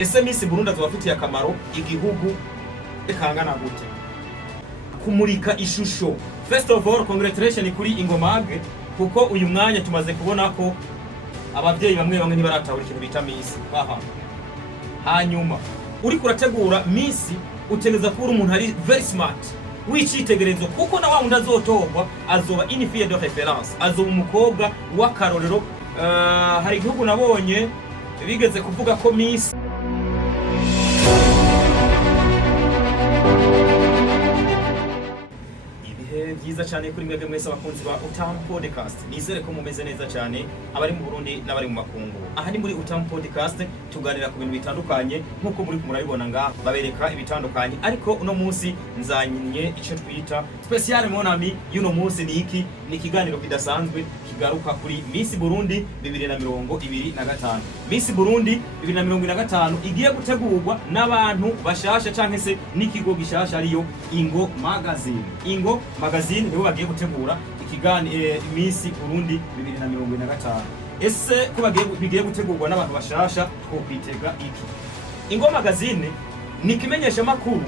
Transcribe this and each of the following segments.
Ese Miss Burundi azobafitiye akamaro igihugu ekangana gute? Kumurika ishusho. First of all, congratulations kuri Ingomage kuko uyu mwanya tumaze kubona ko abavyeyi bamwe bamwe ntibaratahura ikintu bita Miss. Hanyuma uri kurategura Miss utegeza kuba umuntu ari very smart. Wicitegerezo kuko na wa wundi azotorwa azoba in field de reference, azoba umukobwa w'akarorero. Hari igihugu nabonye bigeze kuvuga ko Miss byiza cyane kuri mwebwe mwese abakunzi ba Utamu podcast. Nizere ko mumeze neza cyane abari mu Burundi n'abari mu makungu. Aha ni muri Utamu podcast tuganira ku bintu bitandukanye nkuko muri kumurabibona ngaha babereka ibitandukanye, ariko uno munsi nzanyinye icyo twita special monami. Yuno munsi ni iki? Ni kiganiro kidasanzwe kigaruka kuri Miss Burundi 2025. Miss Burundi 2025 igiye gutegurwa n'abantu bashasha canke se n'ikigo gishasha ariyo Ingo Magazine. Ingo Magazine nibo bagiye gutegura Miss Burundi 2025. Ese ko bigiye gutegurwa n'abantu bashasha ko kwitega iki? Ingo Magazine ni kimenyesha makuru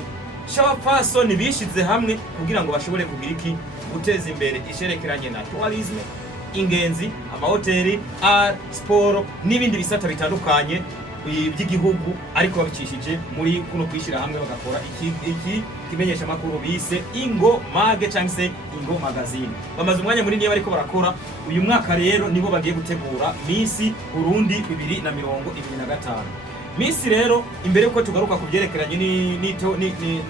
c'abapfasoni bishize hamwe kugira ngo bashobore kugira iki? Guteza imbere isherekeranye na tourism, ingenzi, amahoteli, art, sport n'ibindi bisata bitandukanye by'igihugu, ariko babicishije muri kuno kwishira hamwe bagakora iki kimenyesha makuru bise Ingo Mage cyangwa se Ingo Magazine. Bamaze umwanya muri niyo bariko barakora. Uyu mwaka rero nibo bagiye gutegura Miss Burundi 2025. Miss rero imbere yuko tugaruka ku byerekeranye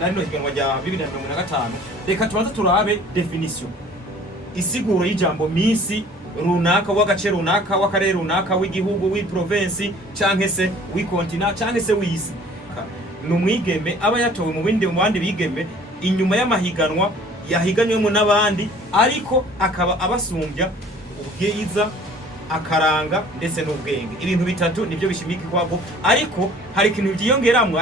narino higanwa rya 2025, reka tubanze turabe definition, isiguro y'ijambo Miss runaka, w'agace runaka, w'akarere runaka, w'igihugu, w'iprovince canke se w'ikontinent canke se w'isi. Numwigeme aba yatowe mu bandi bigeme inyuma y'amahiganwa yahiganywemo n'abandi, ariko akaba abasumbya ubwiza, akaranga ndetse n'ubwenge. Ibintu bitatu nibyo bishimika kwabo, ariko hari ikintu byiyongeramwe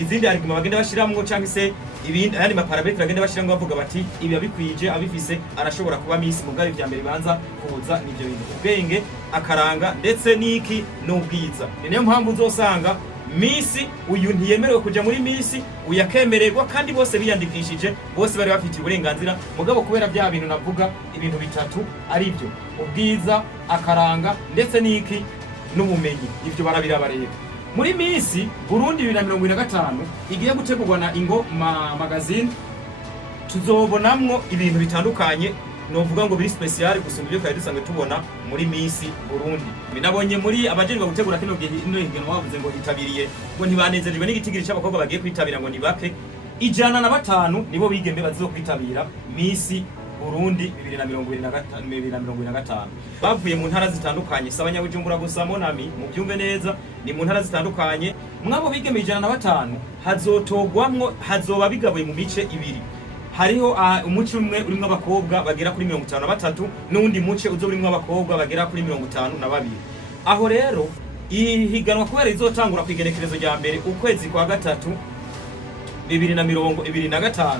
izindi argument bagenda bashiramwo canke se ibindi ayandi maparametre bagenda bashiramwo bavuga bati ibi abikwije abifise arashobora kuba Miss. Mugabe vya mbere banza kuza nivyo bintu: ubwenge, akaranga ndetse n'iki n'ubwiza. Niyo mpamvu uzosanga Miss uyu ntiyemerewe kuja muri Miss, uyakemererwa kandi bose biyandikishije, bose bari bafite uburenganzira. Mugabo kubera bya bintu navuga ibintu bitatu ari byo: ubwiza, akaranga ndetse n'iki n'ubumenyi, ivyo barabiraba rero. Muri Miss Burundi 2025 igiye gutegurwa na Ingo Magazine, tuzobonamwo ibintu bitandukanye novuga ngo biri special gusumba ibyo twari dusanzwe tubona muri Miss Burundi. Binabonye muri abajejwe gutegura kino higanwa bavuze ngo hitabiriye ngo ntibanezerejwe n'igitigiri cy'abakobwa bagiye kwitabira ngo ni bake 105 nibo bigembe bazokwitabira Miss Burundi 2025. Bavuye mu ntara zitandukanye, sabanya Bujumbura gusa monami mu byumve neza, ni mu ntara zitandukanye. Mwabo bigeme 105 hazotogwamwo, hazoba bigabuye mu mice ibiri. Hariho umuce umwe urimo abakobwa bagera kuri 53 n'undi muce uzo urimo abakobwa bagera kuri 52. Aho rero ihiganwa kubera izotangura kwigerekerezo rya mbere ukwezi kwa gatatu 2025,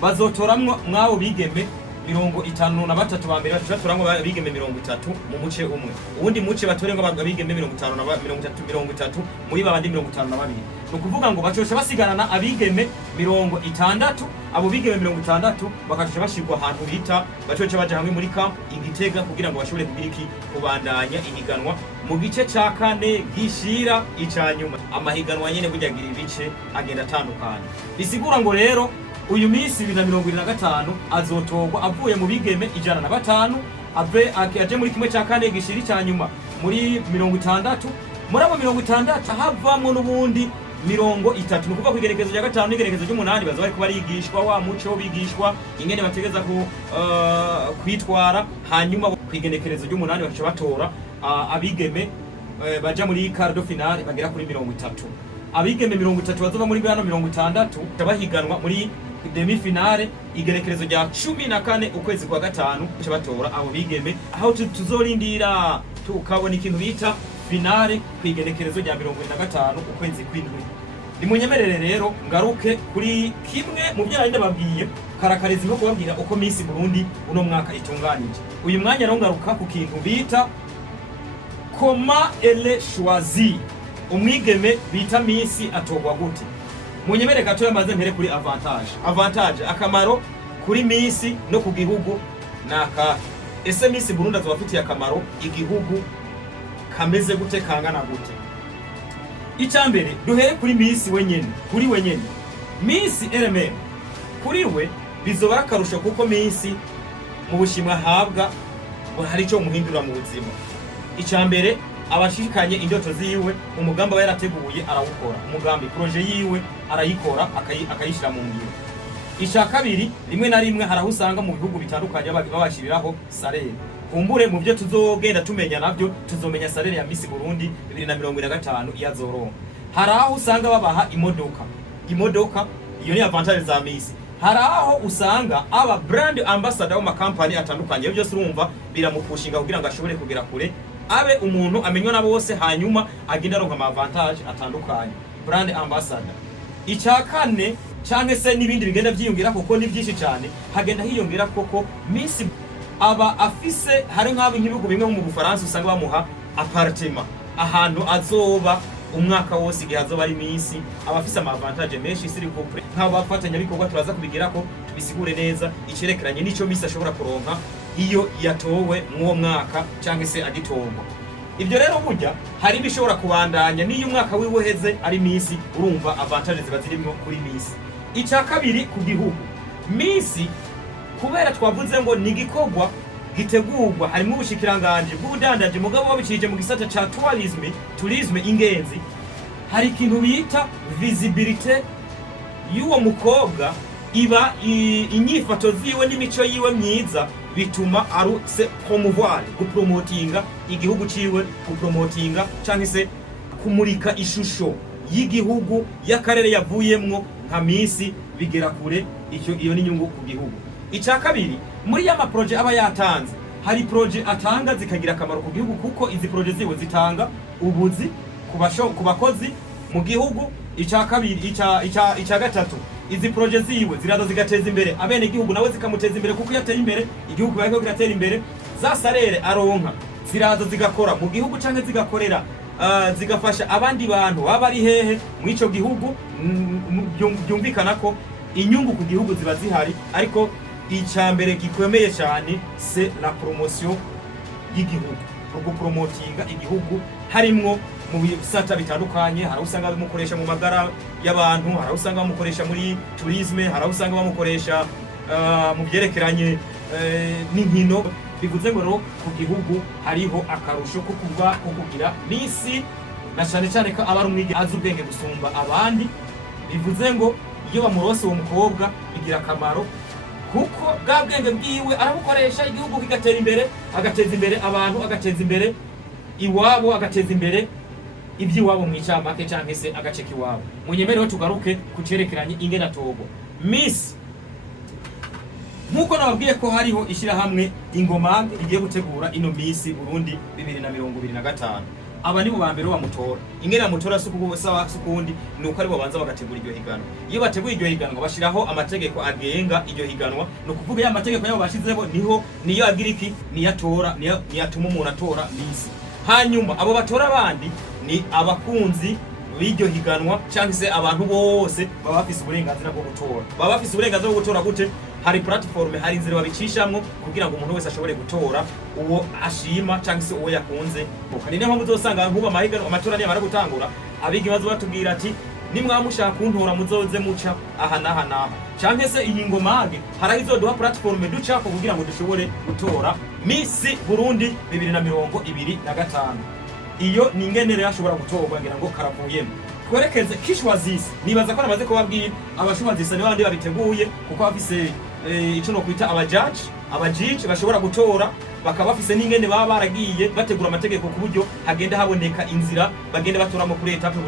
bazotoramwo mwabo bigeme 53 ba mbere, batoramwo bigeme 30 mu muce umwe. Ubundi muce batorengo bigeme 53 muri babandi 52. Nukuvuga ngo bacosha basigarana abigeme 60. Abo bigeme 60 bakacosha bashirwa ahantu bita bacosha baje hamwe muri camp Igitega kugira ngo bashobore kugira iki kubandanya ihiganwa mu gice ca kane gishira icanyuma. Amahiganwa nyene buryagira ibice agenda atandukanye. Bisigura ngo rero uyu Miss 2025 azotogwa avuye mu bigeme 105, aje muri kimwe ca kane gishira icanyuma muri 60. Muri abo 60 havamwo n'ubundi 30. Nukuva ku igerekezo rya gatanu n'igerekezo ry'umunani bazo bariko barigishwa wa muco, bigishwa ingene bategeza kwitwara. Hanyuma ku igerekezo ry'umunani baca batora abigeme baja muri quart de finale bagera kuri 30. Abigeme 30 bazova muri bano 60 bahiganwa muri demi finale igerekerezo rya 14 ukwezi kwa gatanu baca batora abo bigeme. Aho tuzorindira tukabona ikintu bita finale kwigerekerezo rya 25 ukwezi kw'indwi. Nimunyemerere rero ngaruke kuri kimwe mu byo ndababwiye karakarizi no kubabwira uko Miss Burundi uno mwaka itunganije. Uyu mwanya rero ngaruka ku kintu bita comment elle est choisie, umwigeme bita Miss atogwa gute. Munyemere gato yamaze mpere kuri avantage akamaro kuri Miss no ku gihugu naka. Ese Miss Burundi azobafitiye akamaro igihugu kameze gute kangana gute? Icyambere duhere kuri Miss wenyene, kuri wenyene Miss RMM kuri we bizobara karusho kuko Miss mu bushimwa habwa hari ico muhindura mu buzima. Icyambere abashikanye indoto ziwe, umugamba we yarateguye arawukora, umugambi projet yiwe arayikora akayishira mu ngiro. Kabiri rimwe na rimwe harahusanga mu bihugu bitandukanye babashiriraho salaire. Kumbure mu byo tuzogenda tumenya navyo tuzomenya salaire ya Miss Burundi 2025 iyazoronka. Haraho usanga babaha imodoka iyo ni avantage za Miss. Haraho usanga aba brand ambassador mu company atandukanye byose urumva biramupushinga kugira ngo ashobore kugera kure, abe umuntu amenywa na bose, hanyuma agenda aronka ama avantage atandukanye, brand ambassador. Kane cyangwa se n'ibindi bigenda byiyongera kuko ni byinshi cyane, hagenda hiyongera koko Miss aba afise hari nk'ibihugu bimwe mu Bufaransa usanga bamuha appartement ahantu azoba umwaka wose igihe azoba ari Miss, aba afise ama avantage menshi siri couple nk'abo bafatanya bikorwa turaza kubigira ko tubisigure neza icerekeranye n'ico Miss ashobora kuronka iyo yatowe mw'uwo mwaka cyangwa se agitorwa. Ibyo rero burya hari bishobora kubandanya n'iyo umwaka wiwe heze ari Miss, urumva avantage ziba zirimo kuri Miss. Kabiri ku gihugu Miss kubera twavuze ngo ni gikorwa gitegurwa harimo ubushikiranganje bw'ubudandaje mugabo wabicirije mu gisata ca tourisme ingenzi, hari ikintu bita visibility y'uwo mukobwa, iba inyifato ziwe n'imico yiwe myiza bituma se promouvoir gupromotinga igihugu ciwe, gupromotinga canke se kumurika ishusho y'igihugu y'akarere yavuyemwo nka Miss bigera kure. Iyo ni nyungu ku gihugu. Kabiri muri ya project aba yatanze, hari project atanga zikagira akamaro ku gihugu kuko izi project ziwe zitanga ubuzi ku bakozi mu gihugu. Kabiri gatatu izi project ziwe ziraza zigateza imbere abene gihugu nawe zikamuteza imbere kuko yateye imbere igihugu bariko kiratera imbere. Za salaire aronka ziraza zigakora mu gihugu canke zigakorera zigafasha abandi bantu baba ari hehe mu ico gihugu. Byumvikana ko inyungu ku gihugu ziba zihari, ariko icyambere gikomeye cyane c'est la promotion y'igihugu, gupromotinga igihugu harimwo mu bisata bitandukanye. Hari usanga bamukoresha mu magara y'abantu, hari usanga bamukoresha muri tourisme, hari usanga bamukoresha mu byerekeranye n'inkino. Bivuze ngo ku gihugu hariho akarusho ko kugira Miss, na cyane cyane ko aba ari umwige azi ubwenge gusumba abandi. Bivuze ngo iyo bamurose uwo mukobwa bigira akamaro kuko bwa bwenge bwiwe arabukoresha igihugu kigatera imbere, agateza imbere abantu, agateza imbere iwabo, agateza imbere iby'iwabo mu icamake cyangwa se agaceka iwabo. Munyemereho tugaruke ku cerekeranye ingena togo Miss. Nkuko nababwiye ko hariho ishyirahamwe Ingoma rigiye gutegura ino Miss Burundi 2025. Aba ni bo bambere bamutora. Ingena mutora sukundi nuko ari bo banza bagategura iryo higanwa. Iyo bategura iryo higanwa bashiraho amategeko agenga iryo higanwa, no kuvuga ya amategeko yabo bashizeho niyo agira iki niyatora niyatuma umuntu atora Miss. Hanyuma abo batora abandi ni abakunzi b'iryo higanwa cyangwa se abantu bose baba bafise uburenganzira bwo gutora. Baba bafise uburenganzira bwo gutora gute? Hari platform, hari inzira babicishamwo kugira ngo umuntu wese ashobore gutora uwo ashima cyangwa se uwo yakunze. Kandi niyo mpamvu uzosanga nkuba amahiganwa amatora niyo gutangura abiga bazo batubwira ati nimwamushaka kuntora muzoze muca aha naha cyangwa se iyi ngomage hari izoduha platform ducako kugira ngo dushobore gutora Miss Burundi 2025. Iyo ni ingenere yashobora gutorwa ngira ngo karavuyemo. Twerekeze kishwazisi nibaza ko namaze kubabwira abashwazisa n'abandi babiteguye kuko bafise ico no kwita abajiji bashobora gutora, bakaba bafise n'ingene baba baragiye bategura amategeko ku buryo hagenda haboneka inzira bagenda batoramo kuri etape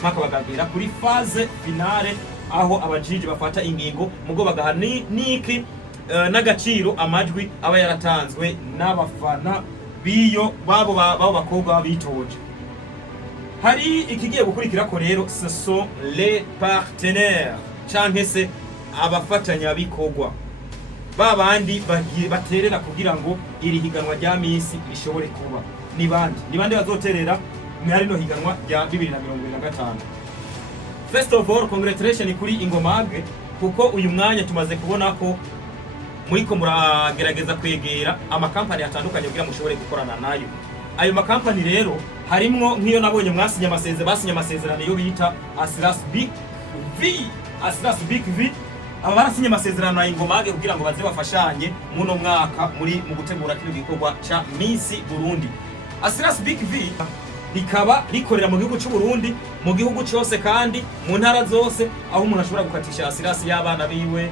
mpaka bagabira kuri phase finale aho abajiji bafata ingingo mugo bagaha niki n'agaciro amajwi aba yaratanzwe n'abafana biyo babo bakobwa bitoje. Hari ikigiye gukurikira ko rero ce sont les partenaires canke se abafatanya bikorwa babandi baterera kugira ngo iri higanwa rya Miss rishobore kuba. ni bande bazoterera mwari no higanwa rya 2025. First of all, congratulations kuri Ingomage kuko uyu mwanya tumaze kubona ko muriko muragerageza kwegera amakampani atandukanye kugira mushobore gukorana nayo. Ayo makampani rero harimwo nk'iyo nabonye basinye amasezerano yo bita Asiras Big V. Aba barasinye amasezerano na Ingomage kugira ngo baze bafashanye muno mwaka mu gutegura kino gikorwa ca Miss Burundi. Asiras Big V rikaba rikorera mu gihugu cy'u Burundi, mu gihugu cyose kandi mu ntara zose, aho umuntu ashobora gukatisha Asiras y'abana biwe,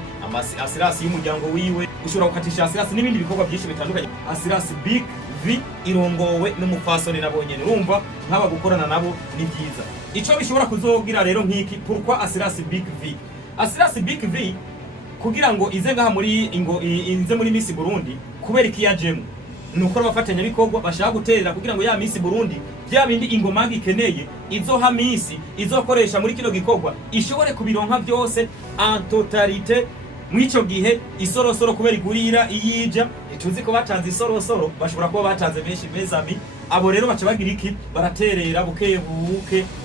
Asiras y'umuryango wiwe, ushobora gukatisha Asiras n'ibindi bikorwa byinshi bitandukanye. Asiras Big V irongowe n'umufasoni nabonye urumva nk'aba gukorana nabo ni byiza. Ico bishobora kuzogira rero nk'iki, pourquoi Asiras Big V? Asiras Big V kugira ngo ize ngaha muri Miss Burundi kubera iki yajemo nuko abafatanya bikorwa bashaka guterera kugira ngo ya Miss Burundi bya bindi Ingomage ikeneye izoha Miss izokoresha muri kino gikorwa ishobore kubironka byose en totalite mwico gihe isorosoro kubera igurira iyija ituzi ko batanze isorosoro bashobora kuba batanze benshi bezami. Abo rero baca bagira iki, baraterera buke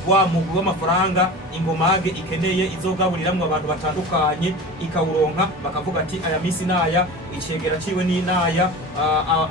wa mugu w'amafaranga Ingomage ikeneye izogaburiramwe abantu batandukanye ikawuronka, bakavuga ati aya Miss naya icegera ciwe ni naya,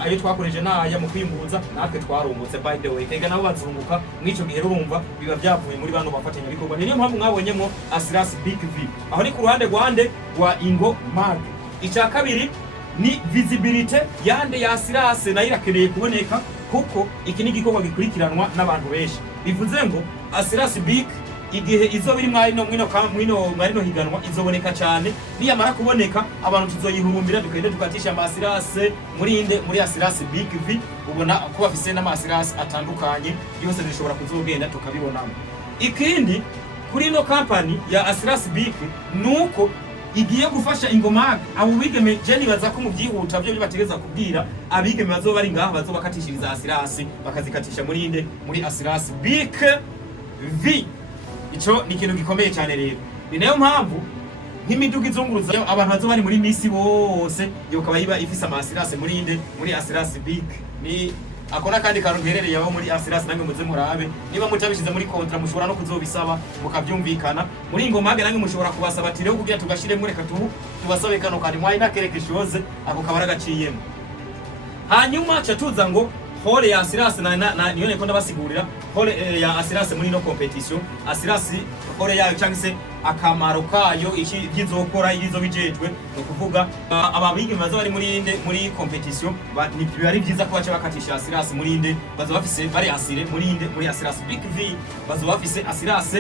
ayo twakoreje naya mu kwimbuza natwe twarungutse. By the way kega nabo bazunguka mwico gihe urumva biba byavuye muri bano bafatanya bikorwa. Niyo mpamvu mwabonyemo Asiras Big V aho ni ku ruhande rwa Ingomage. Icya kabiri ni visibility yande ya Asiras nayo irakeneye kuboneka kuko iki ni gikorwa gikurikiranwa n'abantu benshi. Bivuze ngo Asiras Big igihe izo biri mwino higanwa izoboneka cyane, niyamara kuboneka abantu tuzoyihurumbira tukagenda tukatisha Asiras muri Asiras Big V. Ubona ko bafise n'Asiras atandukanye yose bishobora kuzogenda tukabibonamo. Ikindi kuri no company ya Asiras Big nuko igiye gufasha Ingomage abo bigeme jeni baza ko mu byihuta byo bategeza kubwira abigeme bazo bari ngaha bazo bakatishiriza Asiras bakazikatisha muri Asiras Big V. Ico ni ikintu gikomeye cyane rero. Ni nayo mpamvu nk'imiduga izunguruza abantu bazo bari muri Miss bose yokaba yiba ifisa Asiras muri Asiras Big. Ni akona kandi karugerereye abo muri Asiras nange muze murabe niba mutabishize muri kontra mushobora no kuzobisaba mukabyumvikana. Muri Ingomage nange mushobora kubasaba ati rero kugira tugashire muri tubasabe kano kandi mwayi nakereke shoze ako kabara gaciyemo. Hanyuma cha tuza ngo hole ya Asiras na nione ko ndabasigurira hole ya Asiras muri no competition. Asiras hole yayo cyangise akamaro kayo iki gizokora izo bijejwe no kuvuga ababigi bazo bari muri competition ni bari byiza ko bace bakatisha Asiras muri bazo bafise bari asire muri Asiras Big V bazo bafise Asiras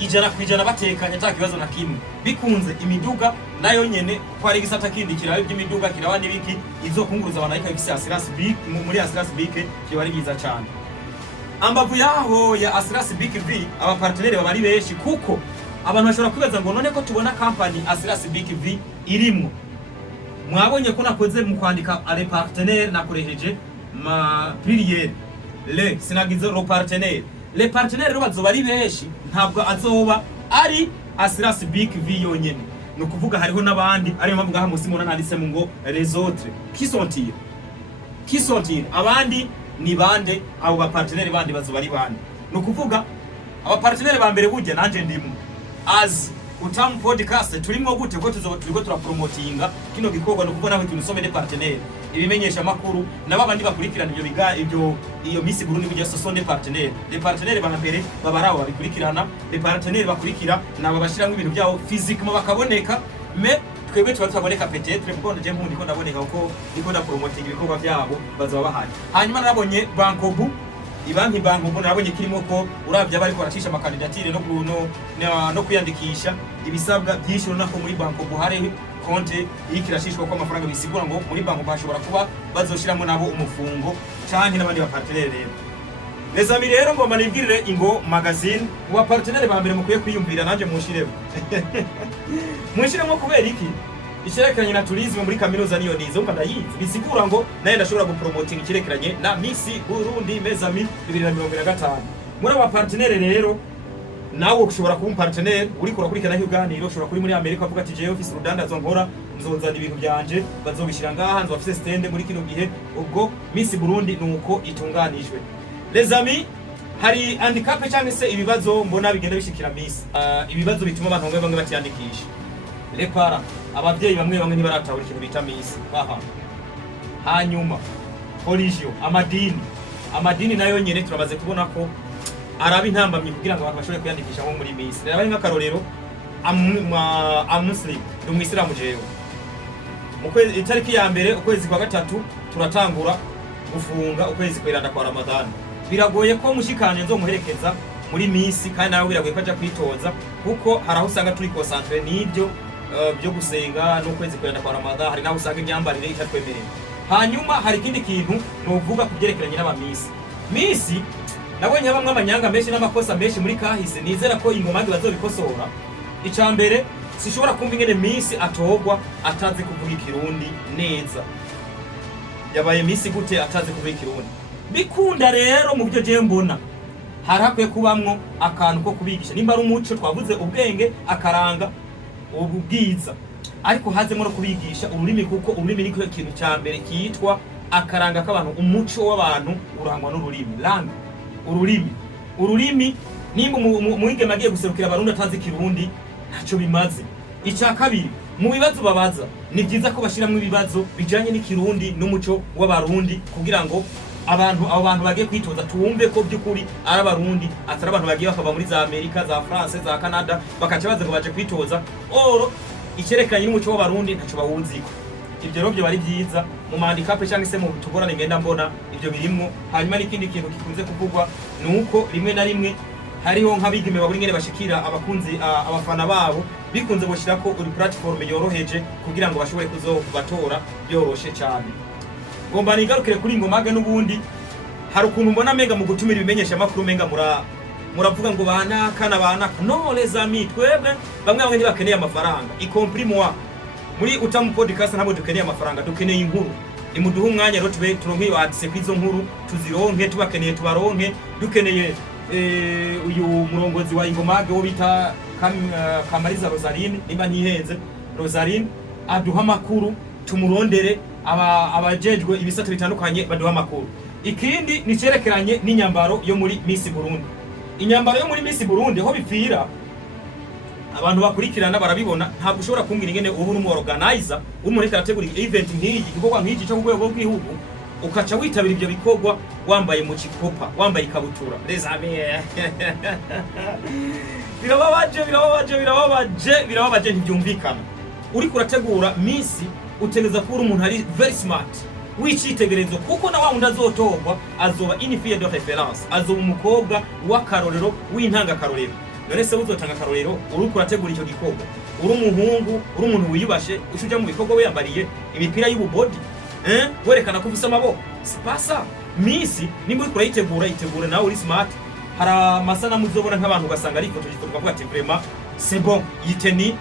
ijana kwijana batekanya atakibazo na kimwe. Bikunze imiduga nayo nyene ko ari gisata kindi kirayo by'imiduga kirawa nibiki izokunguruza abantu ariko ifise Asiras Big muri Asiras Big cyo bari byiza cyane. Ambavu yaho ya Asiras Big V aba partenaire bari benshi kuko abantu bashobora kwibaza ngo none ko tubona company Asiras Big V irimo. Mwabonye ko nakoze mu kwandika ale partenaire nakoresheje ma pluriel le sinagize ro partenaire. Le partenaire bazo bari benshi ntabwo azoba ari Asiras Big V yonyene. No kuvuga hariho nabandi ari mpamvu ngaha musi mona nanditse mu ngo les autres qui sont-ils abandi ni bande abo ba partenaire bandi bazo bari bande. No kuvuga aba partenaire ba mbere burya nanje ndimo as Utamu podcast turimo gute ko turiko turapromotinga kino gikorwa no kubona aho tunusome de partenaire ibimenyesha makuru nababandi bakurikirana ibyo iyo Miss Burundi bijya sosonde partenaire. De partenaire ba mbere babaraho babikurikirana, de partenaire bakurikira nabo bashiramo ibintu byabo physiquement bakaboneka mais twebwe twaboneka peut-être kuko ndaje mu ndiko ndaboneka uko ndiko ndapromotinga ibikorwa byabo bazaba bahari. Hanyuma nabonye Bankobu ibanki Bankobu nabonye kirimo ko uravye abari ko racisha amakandidatire no kuyandikisha ibisabwa byishuro nako muri Bankobu hari konte ikirashishwa kwa amafaranga bisigura ngo muri Bankobu bashobora kuba bazoshiramo nabo umufungo canke n'abandi ba partenaire rero. Les amis rero ngo manibwirire Ingo magazine wa partenaire ba mbere mukuye kwiyumvira nanje mushiremo mushiremo kubera iki ikirekeranye na tourisme muri kaminuza niyo nizo mpa ndayizi bisigura ngo naye ndashobora gupromoting ikirekeranye na Miss Burundi mes amis 2025. Muri aba partenaire rero nawe ushobora kuba umpartenaire uri kurakurikirana ibiganiro, ushobora kuri muri Amerika avuga ati je office Rudanda zonkora nzozana ibintu byanje bazobishira ngaha nzofise stand muri kino gihe. Ubwo Miss Burundi nuko itunganijwe. Les amis, hari handicap cyangwa se ibibazo mbona bigenda bishikira Miss. Ibibazo bituma abantu bamwe batiyandikisha. Repara abavyeyi bamwe ntibaratahura ikintu bita Miss. Hanyuma religion, amadini nayo nyene turamaze kubona ko araba intambamye kugira ngo abantu bashobore kwiyandikisha nko muri Miss. Rero nk'akarorero Muslim umwisilamu jewe itariki ya mbere ukwezi kwa gatatu turatangura gufunga ukwezi kwiranda kwa Ramadan. Biragoye ko mushikane nzo muherekeza muri Miss kandi nawe biragoye kwaja kwitoza kuko haraho usanga turi concentre n'ibyo byo gusenga n'ukwezi kwiranda kwa Ramadan. Hari naho usanga imyambarire itatwemerera. Hanyuma hari ikindi kintu novuga kubyerekeranye n'aba Miss nabonye bamwe amanyanga menshi n'amakosa menshi muri kahise. Nizera ko ingoma bazobikosora. Icambere sishobora kumva ingene Miss atogwa atazi kuvuga ikirundi neza. Yabaye Miss gute atazi kuvuga ikirundi? Bikunda rero mu byo je mbona harakwiye kubamwo akantu ko kubigisha. Nimba ari umuco twavuze ubwenge akaranga ububwiza, ariko hazemo no kubigisha ururimi kuko ururimi niko kintu cyambere kitwa akaranga k'abantu. Umuco w'abantu urangwa n'ururimi. Ururimi nimba muhige magiye guserukira abarundi atazi kirundi ntaco bimaze. Icya kabiri, mu bibazo babaza ni byiza ko bashiramwe ibibazo bijanye n'ikirundi n'umuco w'abarundi kugira ngo abo bantu bagiye kwitoza tuwumve ko by'ukuri ari abarundi atari abantu bagiye bakava muri za Amerika, za France, za Canada bakaca baze ngo baje kwitoza oro icyerekanye n'umuco w'abarundi ntaco bawuziko. Ibyo rero byo bari byiza mu handicap cyangwa se mu tugorane ngenda mbona ibyo birimo. Hanyuma n'ikindi kintu kikunze kuvugwa nuko rimwe na rimwe hariho nk'abigeme baburi ngene bashikira abakunzi abafana babo bikunze boshira ko uri platform yoroheje kugira ngo bashobore kuzobatora byoroshe cyane. Ngomba nigarukire kuri Ngomage n'ubundi hari ukuntu mbona mega mu gutumira ibimenyesha makuru menga muravuga ngo banaka no les amis twebwe bamwe ntibakeneye amafaranga ikompris moi muri Utamu podcast ntabwo dukeneye amafaranga, dukeneye inkuru. Nimuduhe umwanya rero tube turonke wadise kwizo nkuru tuzironke, tubakeneye tubaronke. Dukeneye uyu murongozi wa Ngomage wo bita Kamariza Rosaline nimba ntihenze Rosaline aduha amakuru tumurondere abajejwe ibisata bitandukanye baduha amakuru. Ikindi ni cerekeranye n'inyambaro yo muri Miss Burundi. Inyambaro yo muri Miss Burundi ho bipfira abantu bakurikirana barabibona. Ntabwo ushobora kumbwira ingene ubu n'umu organizer umureka arategura event nk'iki gikorwa nk'iki cyo kugwego bw'ihugu ukaca witabira ibyo bikorwa wambaye mu cikopa wambaye ikabutura. Les amis birababaje ntibyumvikana. Uri kurategura Miss utegeza kuba umuntu ari very smart wicitegerezo kuko na wa azotorwa azoba inifie de référence, azoba umukobwa w'akarorero w'intanga karorero. None se uzotanga karorero uri kurategura icyo gikorwa uri umuhungu uri umuntu wiyubashe ushuja mu bikorwa we yambariye imipira y'ububodi werekana ko ufise amaboko sipasa. Miss nimba uri itegura nawe uri smart. Hari amasana muzobona nk'abantu ugasanga ari ifoto gitoka kuvuga ati vraiment c'est bon iteni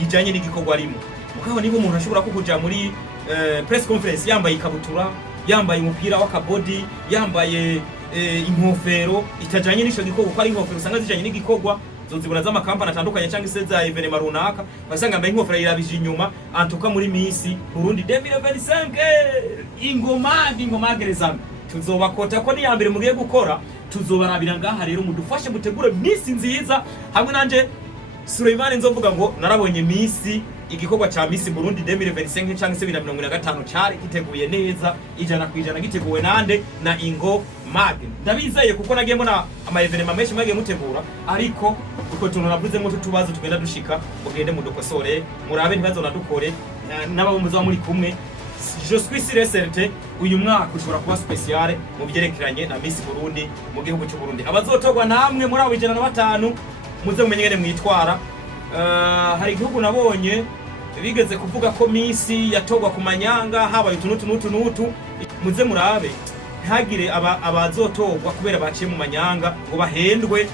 yijanye n'igikorwa arimo. Mukaba niba umuntu ashobora kukuja muri press conference yambaye ikabutura yambaye umupira w'akabodi yambaye inkofero itajanye n'isho gikorwa ko ari inkofero usanga zijanye n'igikorwa zozibura z'amakampani atandukanye cyangwa se za evenement runaka basanga yambaye inkofero yirabije inyuma antuka muri Miss Burundi 2025 Ngomage rezame tuzobakota ko ni ya mbere mugiye gukora. Tuzobarabira ngaha rero mudufashe mutegure Miss nziza hamwe nanje Suleimani nzovuga ngo narabonye Miss igikorwa cha Miss Burundi 2025 cyangwa se 2025 cyari kiteguye neza ijana kwijana giteguwe nande na Ngomage. Ndabizeye kuko nagiye mbona ama evenement menshi magiye mutegura, ariko uko tuntu navuze mu tubazo tugenda dushika mugende mudukosore murabe ntibazo nadukore nabo muzo muri kumwe. Je suis certain uyu mwaka ushobora kuba special mu byerekeranye na Miss Burundi mu gihugu cy'u Burundi. Abazotogwa namwe muri abo 105 muze mumenye ngene mwitwara. Hari igihugu nabonye bigeze kuvuga ko Miss yatogwa ku manyanga habaye utunutu muze murabe ntagire abazotogwa kubera baciye mu manyanga ngo bahendwe